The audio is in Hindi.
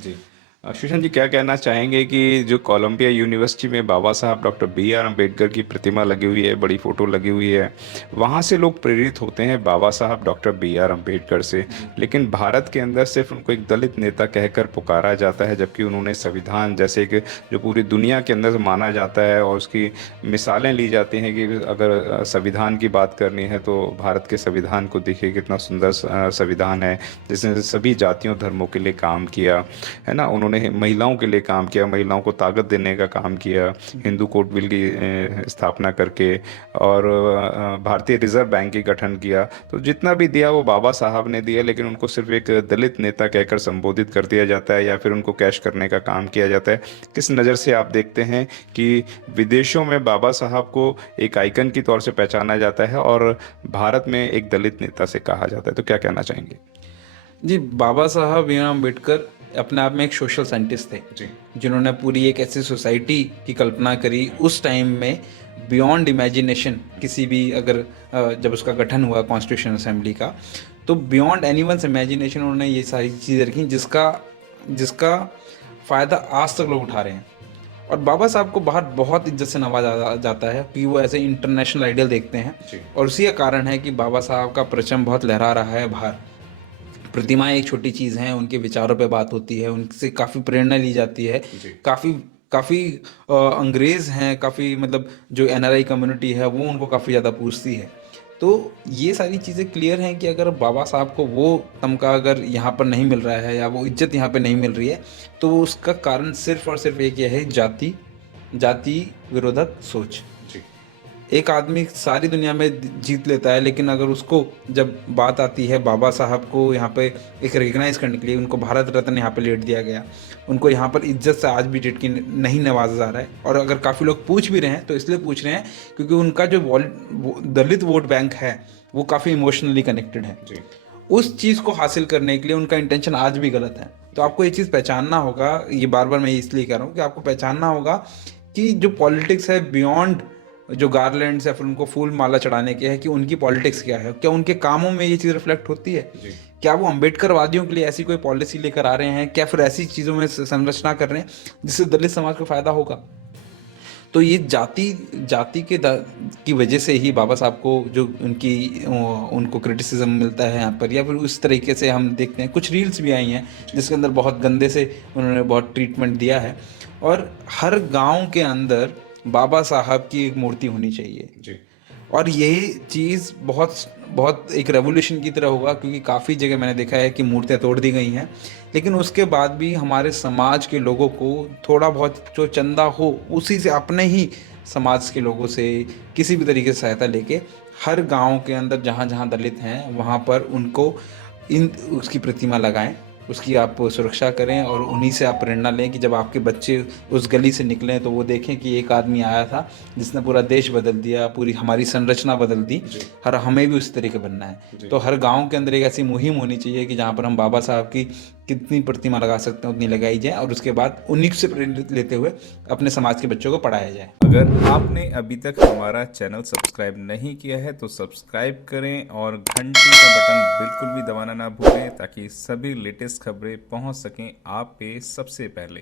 जी। सुशांत जी, क्या कहना चाहेंगे कि जो कोलंबिया यूनिवर्सिटी में बाबा साहब डॉक्टर बी आर अम्बेडकर की प्रतिमा लगी हुई है, बड़ी फोटो लगी हुई है, वहाँ से लोग प्रेरित होते हैं बाबा साहब डॉक्टर बी आर अम्बेडकर से। जी। लेकिन भारत के अंदर सिर्फ उनको एक दलित नेता कहकर पुकारा जाता है, जबकि उन्होंने संविधान जैसे कि जो पूरी दुनिया के अंदर माना जाता है और उसकी मिसालें ली जाती हैं कि अगर संविधान की बात करनी है तो भारत के संविधान को देखिए कितना सुंदर संविधान है, जिसने सभी जातियों धर्मों के लिए काम किया है ना। उन्होंने महिलाओं के लिए काम किया, महिलाओं को ताकत देने का काम किया, हिंदू कोर्ट बिल की स्थापना करके, और भारतीय रिजर्व बैंक की गठन किया। तो जितना भी दिया वो बाबा साहब ने दिया, लेकिन उनको सिर्फ एक दलित नेता कहकर संबोधित कर दिया जाता है या फिर उनको कैश करने का काम किया जाता है। किस नज़र से आप देखते हैं कि विदेशों में बाबा साहब को एक आइकन की तौर से पहचाना जाता है और भारत में एक दलित नेता से कहा जाता है, तो क्या कहना चाहेंगे? जी, बाबा साहब भीमराव अम्बेडकर अपने आप में एक सोशल साइंटिस्ट थे, जी। जिन्होंने पूरी एक ऐसी सोसाइटी की कल्पना करी उस टाइम में, बियॉन्ड इमेजिनेशन। किसी भी अगर जब उसका गठन हुआ कॉन्स्टिट्यूशन असेंबली का, तो बियॉन्ड एनीवन्स इमेजिनेशन उन्होंने ये सारी चीज़ें रखी जिसका जिसका फ़ायदा आज तक लोग उठा रहे हैं। और बाबा साहब को बाहर बहुत इज्जत से नवाजा जाता है कि वो ऐसे इंटरनेशनल आइडल देखते हैं। जी। और उसी का कारण है कि बाबा साहब का परचम बहुत लहरा रहा है बाहर। प्रतिमाएं एक छोटी चीज़ हैं, उनके विचारों पे बात होती है, उनसे काफ़ी प्रेरणा ली जाती है। जी। काफ़ी काफ़ी अंग्रेज़ हैं, काफ़ी मतलब जो एनआरआई कम्युनिटी है वो उनको काफ़ी ज़्यादा पूछती है। तो ये सारी चीज़ें क्लियर हैं कि अगर बाबा साहब को वो तमगा अगर यहाँ पर नहीं मिल रहा है या वो इज्जत यहाँ पे नहीं मिल रही है, तो उसका कारण सिर्फ़ और सिर्फ़ एक ये है, जाति विरोधक सोच। जी। एक आदमी सारी दुनिया में जीत लेता है, लेकिन अगर उसको जब बात आती है बाबा साहब को यहाँ पे एक रिकग्नाइज करने के लिए, उनको भारत रत्न यहाँ पे लेट दिया गया, उनको यहाँ पर इज्जत से आज भी डेट की नहीं नवाजा जा रहा है। और अगर काफ़ी लोग पूछ भी रहे हैं तो इसलिए पूछ रहे हैं क्योंकि उनका जो दलित वोट बैंक है वो काफ़ी इमोशनली कनेक्टेड है। जी। उस चीज़ को हासिल करने के लिए उनका इंटेंशन आज भी गलत है। तो आपको ये चीज़ पहचानना होगा, ये बार बार मैं इसलिए कह रहा हूँ कि आपको पहचानना होगा कि जो पॉलिटिक्स है बियॉन्ड जो गार्लैंड्स या फिर उनको फूल माला चढ़ाने के है, कि उनकी पॉलिटिक्स क्या है, क्या उनके कामों में ये चीज़ रिफ्लेक्ट होती है। जी। क्या वो अम्बेडकर वादियों के लिए ऐसी कोई पॉलिसी लेकर आ रहे हैं, क्या फिर ऐसी चीज़ों में संरचना कर रहे हैं जिससे दलित समाज को फ़ायदा होगा। तो ये जाति जाति की वजह से ही बाबा साहब को जो उनको क्रिटिसिज्म मिलता है यहाँ पर, या फिर उस तरीके से हम देखते हैं कुछ रील्स भी आई हैं जिसके अंदर बहुत गंदे से उन्होंने बहुत ट्रीटमेंट दिया है। और हर गांव के अंदर बाबा साहब की एक मूर्ति होनी चाहिए। जी। और यही चीज़ बहुत बहुत एक रेवोल्यूशन की तरह होगा, क्योंकि काफ़ी जगह मैंने देखा है कि मूर्तियाँ तोड़ दी गई हैं, लेकिन उसके बाद भी हमारे समाज के लोगों को थोड़ा बहुत जो चंदा हो उसी से, अपने ही समाज के लोगों से किसी भी तरीके से सहायता लेके, हर गांव के अंदर जहाँ जहाँ दलित हैं वहाँ पर उनको इन उसकी प्रतिमा लगाएं, उसकी आप सुरक्षा करें और उन्हीं से आप प्रेरणा लें कि जब आपके बच्चे उस गली से निकलें तो वो देखें कि एक आदमी आया था जिसने पूरा देश बदल दिया, पूरी हमारी संरचना बदल दी। जी। हर हमें भी उसी तरीके बनना है। जी। तो हर गांव के अंदर एक ऐसी मुहिम होनी चाहिए कि जहाँ पर हम बाबा साहब की कितनी प्रतिमा लगा सकते हैं उतनी लगाई जाए, और उसके बाद उन्हीं से प्रेरित लेते हुए अपने समाज के बच्चों को पढ़ाया जाए। अगर आपने अभी तक हमारा चैनल सब्सक्राइब नहीं किया है तो सब्सक्राइब करें और घंटी का बटन बिल्कुल भी दबाना ना भूलें, ताकि सभी लेटेस्ट खबरें पहुंच सकें आप पे सबसे पहले।